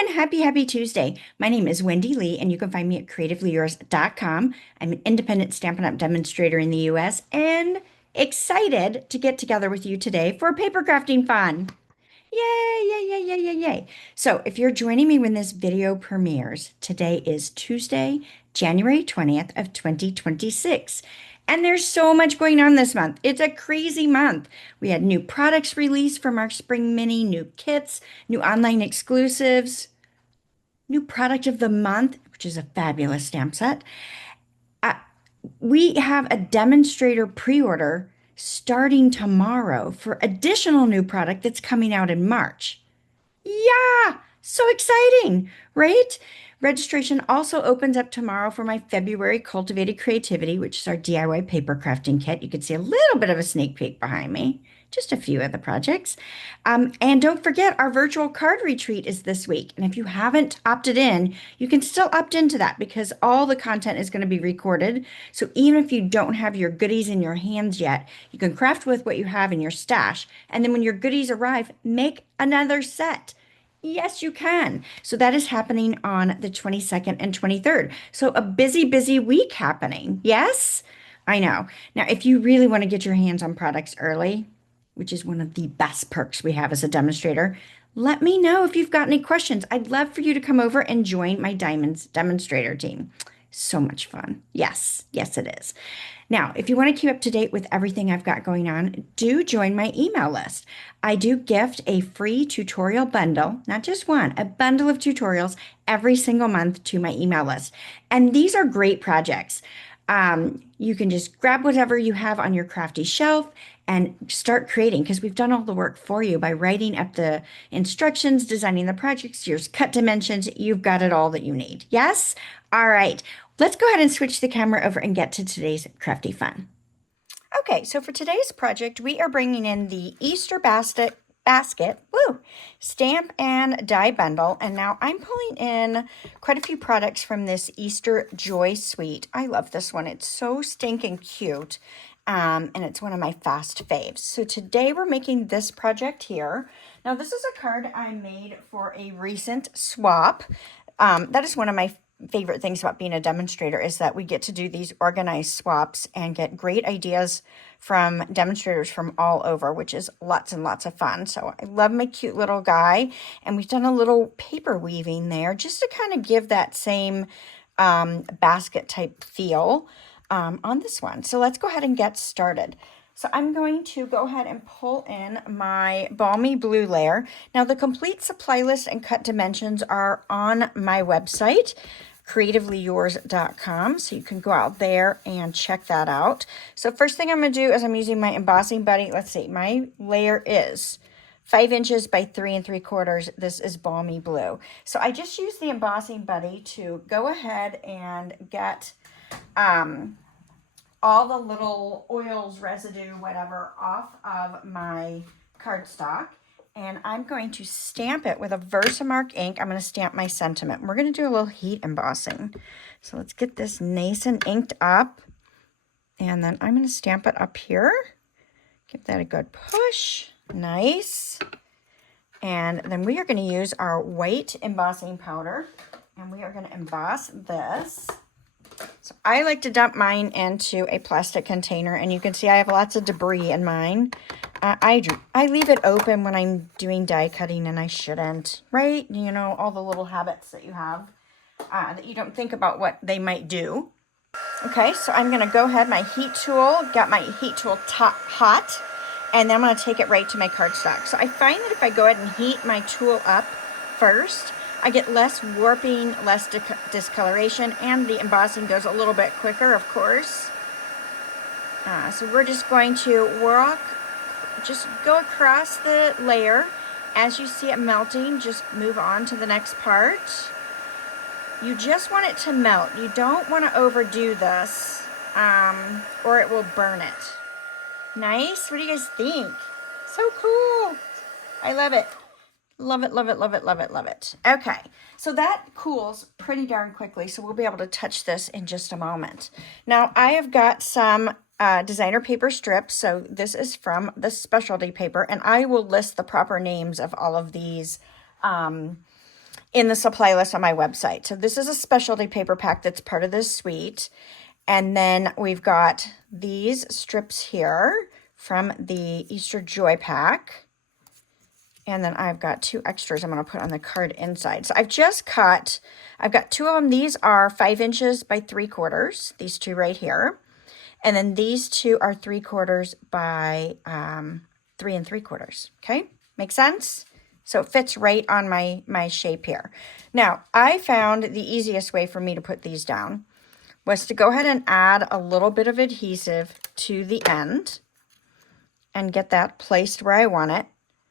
and happy Tuesday. My name is Wendy Lee, and you can find me at CreativeLeeYours.com. I'm an independent Stampin' Up! Demonstrator in the US and excited to get together with you today for paper crafting fun. Yay, yay, yay, yay, yay, yay. So if you're joining me when this video premieres, today is Tuesday, January 20th of 2026. And there's so much going on this month. It's a crazy month. We had new products released from our Spring Mini, new kits, new online exclusives, new product of the month, which is a fabulous stamp set. Uh, we have a demonstrator pre-order starting tomorrow for additional new product that's coming out in March. Yeah, so exciting, right? Registration also opens up tomorrow for my February Cultivated Creativity, which is our DIY paper crafting kit. You can see a little bit of a sneak peek behind me, just a few of the projects. And don't forget, our virtual card retreat is this week. And if you haven't opted in, you can still opt into that because all the content is going to be recorded. So even if you don't have your goodies in your hands yet, you can craft with what you have in your stash. And then when your goodies arrive, make another set. Yes, you can. So that is happening on the 22nd and 23rd. So a busy week happening. Yes, I know. Now, if you really want to get your hands on products early, which is one of the best perks we have as a demonstrator, let me know if you've got any questions. I'd love for you to come over and join my Diamonds demonstrator team. So much fun. Yes, yes, it is. Now, if you want to keep up to date with everything I've got going on, do join my email list. I do gift a free tutorial bundle, not just one, a bundle of tutorials every single month to my email list. And these are great projects. You can just grab whatever you have on your crafty shelf and start creating because we've done all the work for you by writing up the instructions, designing the projects, your cut dimensions. You've got it all that you need. Yes? All right. Let's go ahead and switch the camera over and get to today's crafty fun. Okay, so for today's project, we are bringing in the Easter basket, stamp and die bundle. And now I'm pulling in quite a few products from this Easter Joy Suite. I love this one. It's so stinking cute. And it's one of my fast faves. So today we're making this project here. Now this is a card I made for a recent swap. That is one of my favorite things about being a demonstrator is that we get to do these organized swaps and get great ideas from demonstrators from all over, which is lots and lots of fun. So I love my cute little guy, and we've done a little paper weaving there just to kind of give that same basket type feel on this one. So let's go ahead and get started. So I'm going to go ahead and pull in my Balmy Blue layer. Now the complete supply list and cut dimensions are on my website, CreativeLeeYours.com. So you can go out there and check that out. So first thing I'm going to do is I'm using my embossing buddy. Let's see, my layer is 5 inches by 3 3/4. This is Balmy Blue. So I just use the embossing buddy to go ahead and get all the little oils, residue, whatever, off of my cardstock. And I'm going to stamp it with a Versamark ink. I'm going to stamp my sentiment. We're going to do a little heat embossing. So let's get this nice and inked up. And then I'm going to stamp it up here. Give that a good push. Nice. And then we are going to use our white embossing powder. And we are going to emboss this. So I like to dump mine into a plastic container, and you can see I have lots of debris in mine. I leave it open when I'm doing die cutting, and I shouldn't, right? You know, all the little habits that you have that you don't think about what they might do. Okay, so I'm going to go ahead, my heat tool, got my heat tool hot, and then I'm going to take it right to my cardstock. So I find that if I go ahead and heat my tool up first, I get less warping, less discoloration, and the embossing goes a little bit quicker, of course. So we're just going to just go across the layer. As you see it melting, just move on to the next part. You just want it to melt. You don't want to overdo this, or it will burn it. Nice? What do you guys think? So cool. I love it. Love it, love it, love it, love it, love it. Okay, so that cools pretty darn quickly, so we'll be able to touch this in just a moment. Now, I have got some designer paper strips, so this is from the specialty paper, and I will list the proper names of all of these in the supply list on my website. So this is a specialty paper pack that's part of this suite. And then we've got these strips here from the Easter Joy pack. And then I've got 2 extras I'm going to put on the card inside. So I've just cut, I've got 2 of them. These are 5 inches by 3/4, these 2 right here. And then these 2 are 3/4 by 3 3/4. Okay, makes sense? So it fits right on my shape here. Now, I found the easiest way for me to put these down was to go ahead and add a little bit of adhesive to the end and get that placed where I want it.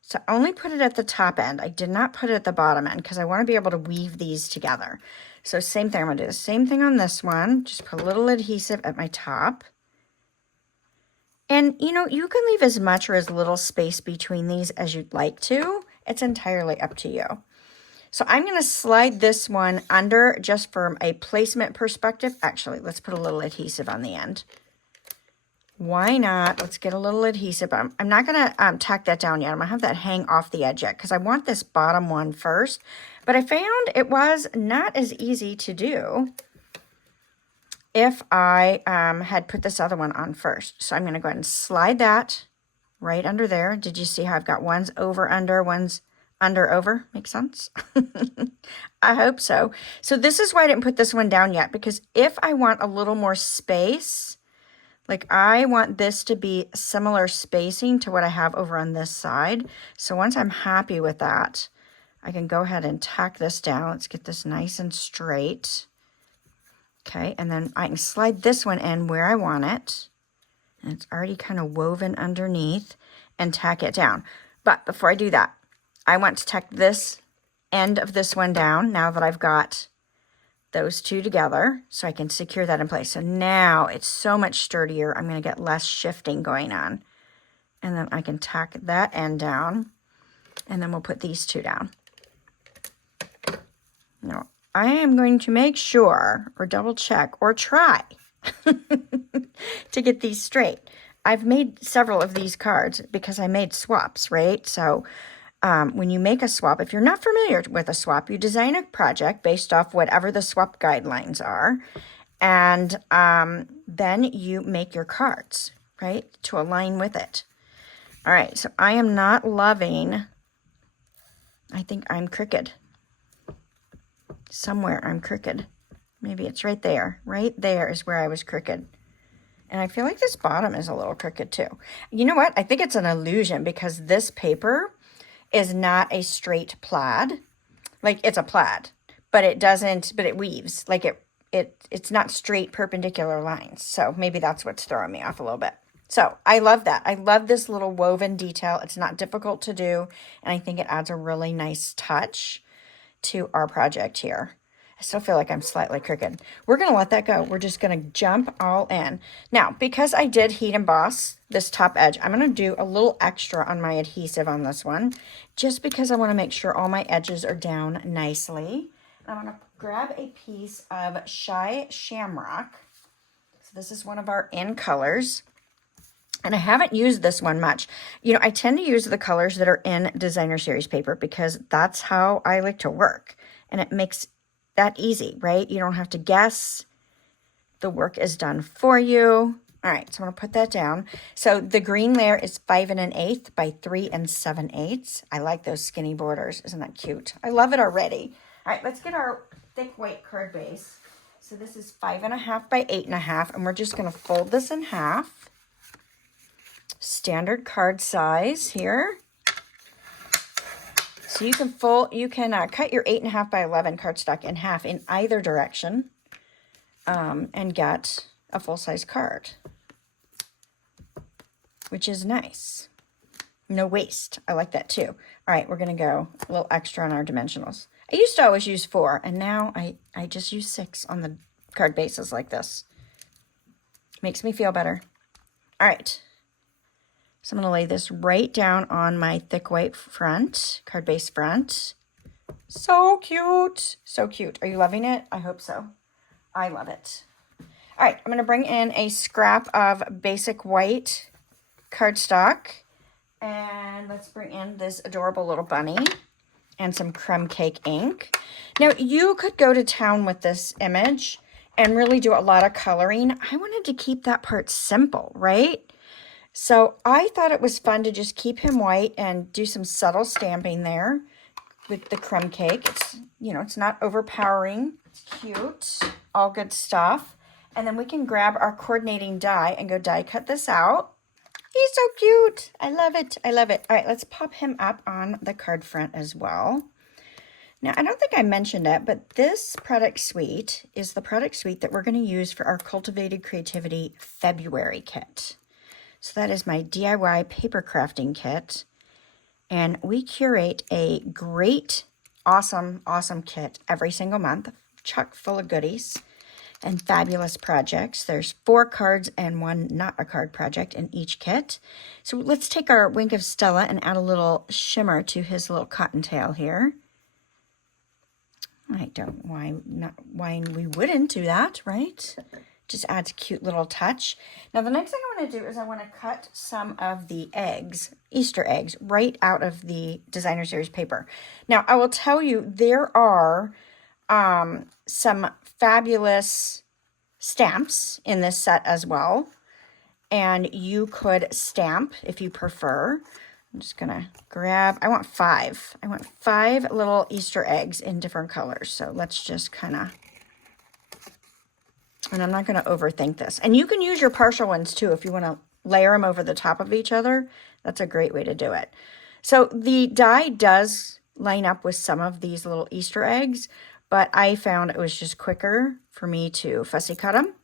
So I only put it at the top end. I did not put it at the bottom end because I want to be able to weave these together. So same thing, I'm going to do the same thing on this one. Just put a little adhesive at my top. And, you know, you can leave as much or as little space between these as you'd like to. It's entirely up to you. So I'm going to slide this one under just from a placement perspective. Actually, let's put a little adhesive on the end. Why not? Let's get a little adhesive. I'm not going to tack that down yet. I'm going to have that hang off the edge yet because I want this bottom one first. But I found it was not as easy to do if I had put this other one on first. So I'm going to go ahead and slide that right under there. Did you see how I've got one's over, under, one's under, over? Make sense? I hope so. So this is why I didn't put this one down yet, because if I want a little more space, like I want this to be similar spacing to what I have over on this side. So once I'm happy with that, I can go ahead and tack this down. Let's get this nice and straight. Okay, and then I can slide this one in where I want it. And it's already kind of woven underneath, and tack it down. But before I do that, I want to tack this end of this one down now that I've got those 2 together so I can secure that in place. So now it's so much sturdier. I'm going to get less shifting going on. And then I can tack that end down, and then we'll put these 2 down. Now, I am going to make sure or double check or try to get these straight. I've made several of these cards because I made swaps, right? So when you make a swap, if you're not familiar with a swap, you design a project based off whatever the swap guidelines are. And then you make your cards, right, to align with it. All right, so I am not loving, I think I'm crooked. Somewhere I'm crooked. Maybe it's right there. Right there is where I was crooked. And I feel like this bottom is a little crooked too. You know what? I think it's an illusion because this paper is not a straight plaid. Like it's a plaid, but it doesn't, but it weaves. Like it's not straight perpendicular lines. So maybe that's what's throwing me off a little bit. So I love that. I love this little woven detail. It's not difficult to do. And I think it adds a really nice touch to our project here. I still feel like I'm slightly crooked. We're going to let that go. We're just going to jump all in. Now, because I did heat emboss this top edge, I'm going to do a little extra on my adhesive on this one, just because I want to make sure all my edges are down nicely. And I'm going to grab a piece of Shy Shamrock. So this is one of our in colors. And I haven't used this one much. You know, I tend to use the colors that are in designer series paper because that's how I like to work. And it makes that easy, right? You don't have to guess. The work is done for you. All right, so I'm going to put that down. So the green layer is 5 1/8 by 3 7/8. I like those skinny borders. Isn't that cute? I love it already. All right, let's get our thick white card base. So this is 5 1/2 by 8 1/2, and we're just going to fold this in half. Standard card size here. So you can cut your 8 1/2 by 11 cardstock in half in either direction, and get a full-size card, which is nice. No waste. I like that too. All right, we're going to go a little extra on our dimensionals. I used to always use 4, and now I just use 6 on the card bases like this. Makes me feel better. All right. So I'm going to lay this right down on my thick white front, card base front. So cute. So cute. Are you loving it? I hope so. I love it. All right, I'm going to bring in a scrap of basic white cardstock. And let's bring in this adorable little bunny. and some crumb cake ink. Now, you could go to town with this image and really do a lot of coloring. I wanted to keep that part simple, right? So I thought it was fun to just keep him white and do some subtle stamping there with the crumb cake. It's, you know, it's not overpowering. It's cute. All good stuff. And then we can grab our coordinating die and go die cut this out. He's so cute. I love it. I love it. All right, let's pop him up on the card front as well. Now, I don't think I mentioned it, but this product suite is the product suite that we're going to use for our Cultivated Creativity February kit. So that is my DIY paper crafting kit. And we curate a great, awesome, awesome kit every single month, chock full of goodies and fabulous projects. There's 4 cards and 1 not a card project in each kit. So let's take our Wink of Stella and add a little shimmer to his little cottontail here. I don't why we wouldn't do that, right? Just adds a cute little touch. Now the next thing I want to do is I want to cut some of the eggs, Easter eggs, right out of the designer series paper. Now I will tell you there are some fabulous stamps in this set as well, and you could stamp if you prefer. I'm just gonna grab, I want 5 little Easter eggs in different colors. So let's just kind of, and I'm not going to overthink this. And you can use your partial ones too if you want to layer them over the top of each other. That's a great way to do it. So the die does line up with some of these little Easter eggs, but I found it was just quicker for me to fussy cut them.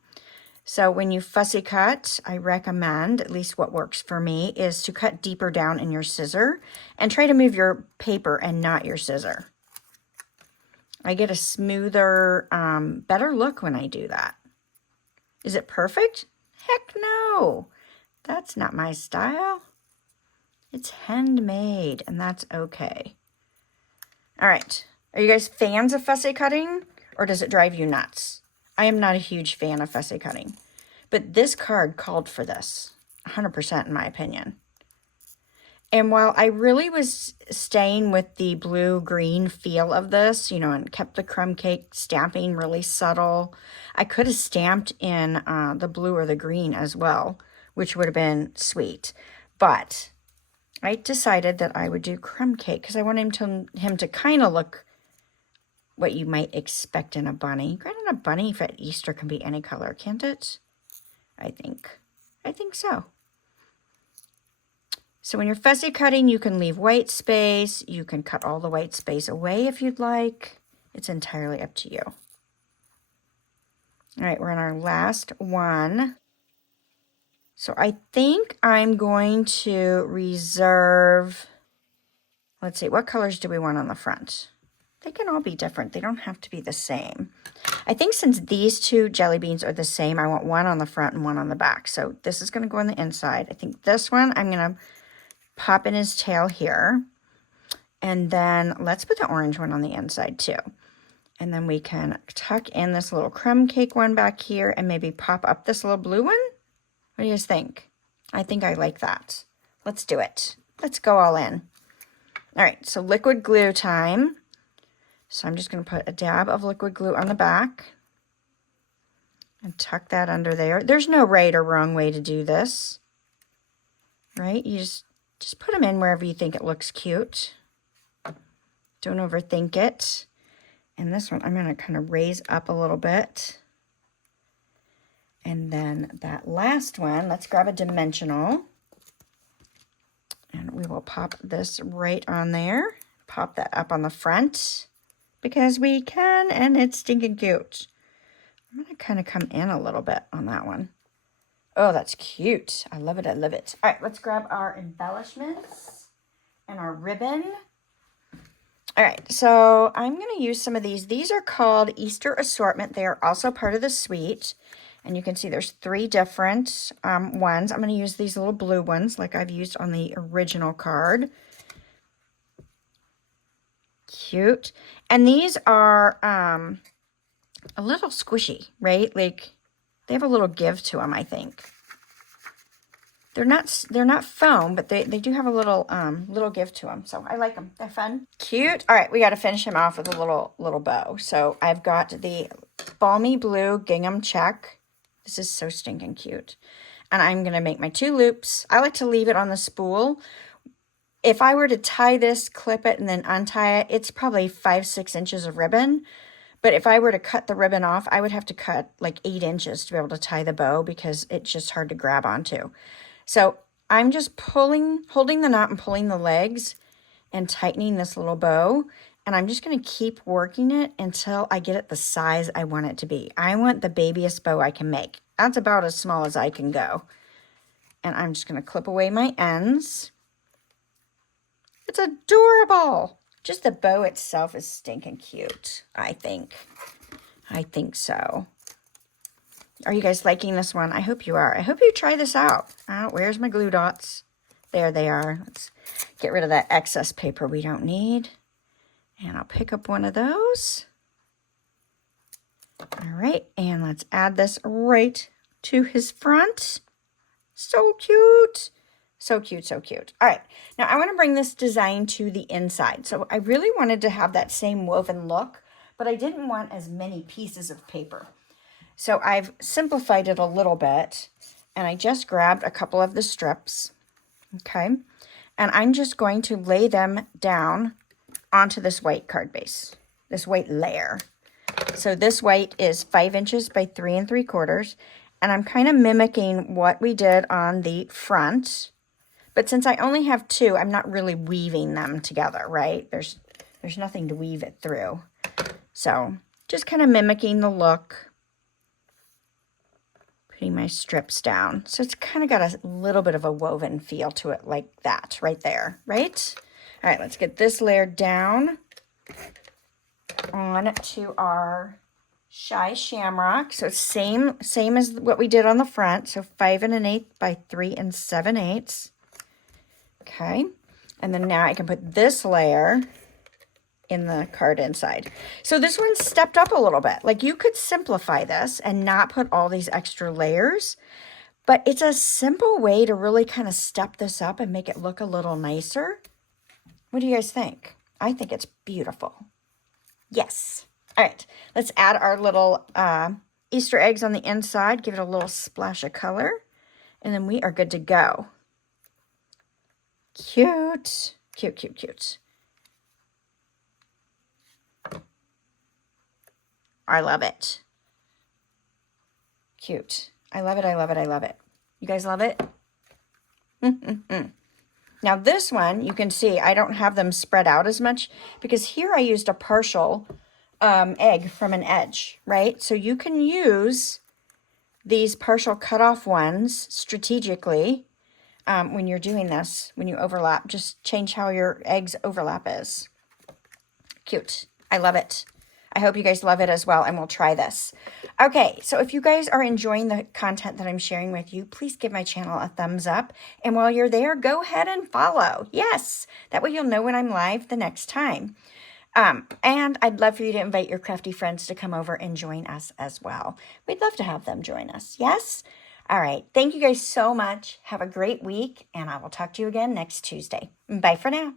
So when you fussy cut, I recommend, at least what works for me, is to cut deeper down in your scissor and try to move your paper and not your scissor. I get a smoother, better look when I do that. Is it perfect? Heck no. That's not my style. It's handmade, and that's okay. All right. Are you guys fans of fussy cutting, or does it drive you nuts? I am not a huge fan of fussy cutting, but this card called for this, 100% in my opinion. And while I really was staying with the blue-green feel of this, you know, and kept the crumb cake stamping really subtle, I could have stamped in the blue or the green as well, which would have been sweet. But I decided that I would do crumb cake because I wanted him to kind of look what you might expect in a bunny. Granted, a bunny at Easter can be any color, can't it? I think so. So when you're fussy cutting, you can leave white space. You can cut all the white space away if you'd like. It's entirely up to you. All right, we're on our last one. So I think I'm going to reserve, let's see, what colors do we want on the front? They can all be different. They don't have to be the same. I think since these 2 jelly beans are the same, I want one on the front and one on the back. So this is going to go on the inside. I think this one, I'm going to pop in his tail here. And then let's put the orange one on the inside too. And then we can tuck in this little crumb cake one back here and maybe pop up this little blue one. What do you guys think? I think I like that. Let's do it. Let's go all in. All right, so liquid glue time. So I'm just going to put a dab of liquid glue on the back and tuck that under there. There's no right or wrong way to do this, right? You just put them in wherever you think it looks cute. Don't overthink it. And this one, I'm going to kind of raise up a little bit. And then that last one, let's grab a dimensional. And we will pop this right on there. Pop that up on the front. Because we can, and it's stinking cute. I'm going to kind of come in a little bit on that one. Oh, that's cute. I love it. I love it. All right, let's grab our embellishments and our ribbon. All right, so I'm going to use some of these. These are called Easter Assortment. They are also part of the suite. And you can see there's 3 different ones. I'm going to use these little blue ones like I've used on the original card. Cute. And these are a little squishy, right? Like they have a little give to them, I think. they're not foam, but they do have a little little give to them. So I like them. They're fun. Cute. All right, we got to finish him off with a little bow. So I've got the balmy blue gingham check. This is so stinking cute. And I'm going to make my 2 loops. I like to leave it on the spool. If I were to tie this, clip it, and then untie it, it's probably 5-6 inches of ribbon. But if I were to cut the ribbon off, I would have to cut like 8 inches to be able to tie the bow because it's just hard to grab onto. So I'm just holding the knot and pulling the legs and tightening this little bow. And I'm just going to keep working it until I get it the size I want it to be. I want the babyest bow I can make. That's about as small as I can go. And I'm just going to clip away my ends. It's adorable. Just the bow itself is stinking cute, I think. I think so. Are you guys liking this one? I hope you are. I hope you try this out. Oh, where's my glue dots? There they are. Let's get rid of that excess paper we don't need. And I'll pick up one of those. All right, and let's add this right to his front. So cute. So cute, so cute. All right, now I want to bring this design to the inside. So I really wanted to have that same woven look, but I didn't want as many pieces of paper. So I've simplified it a little bit, and I just grabbed a couple of the strips, okay? And I'm just going to lay them down onto this white card base, this white layer. So this white is 5 inches by 3 3/4, and I'm kind of mimicking what we did on the front. But since I only have 2, I'm not really weaving them together, right? There's nothing to weave it through. So just kind of mimicking the look. Putting my strips down. So it's kind of got a little bit of a woven feel to it like that right there, right? All right, let's get this layer down on to our Shy Shamrock. So same as what we did on the front. So 5 1/8 by 3 7/8. Okay, and then now I can put this layer in the card inside. So this one stepped up a little bit. Like you could simplify this and not put all these extra layers, but it's a simple way to really kind of step this up and make it look a little nicer. What do you guys think? I think it's beautiful. Yes. All right, let's add our little Easter eggs on the inside. Give it a little splash of color, and then we are good to go. Cute. Cute, cute, cute. I love it. Cute. I love it, I love it, I love it. You guys love it? Now this one, you can see I don't have them spread out as much because here I used a partial egg from an edge, right? So you can use these partial cutoff ones strategically when you're doing this, when you overlap. Just change how your eggs overlap is. Cute. I love it. I hope you guys love it as well, and we'll try this. Okay, so if you guys are enjoying the content that I'm sharing with you, please give my channel a thumbs up. And while you're there, go ahead and follow. Yes, that way you'll know when I'm live the next time. And I'd love for you to invite your crafty friends to come over and join us as well. We'd love to have them join us. Yes? All right. Thank you guys so much. Have a great week, and I will talk to you again next Tuesday. Bye for now.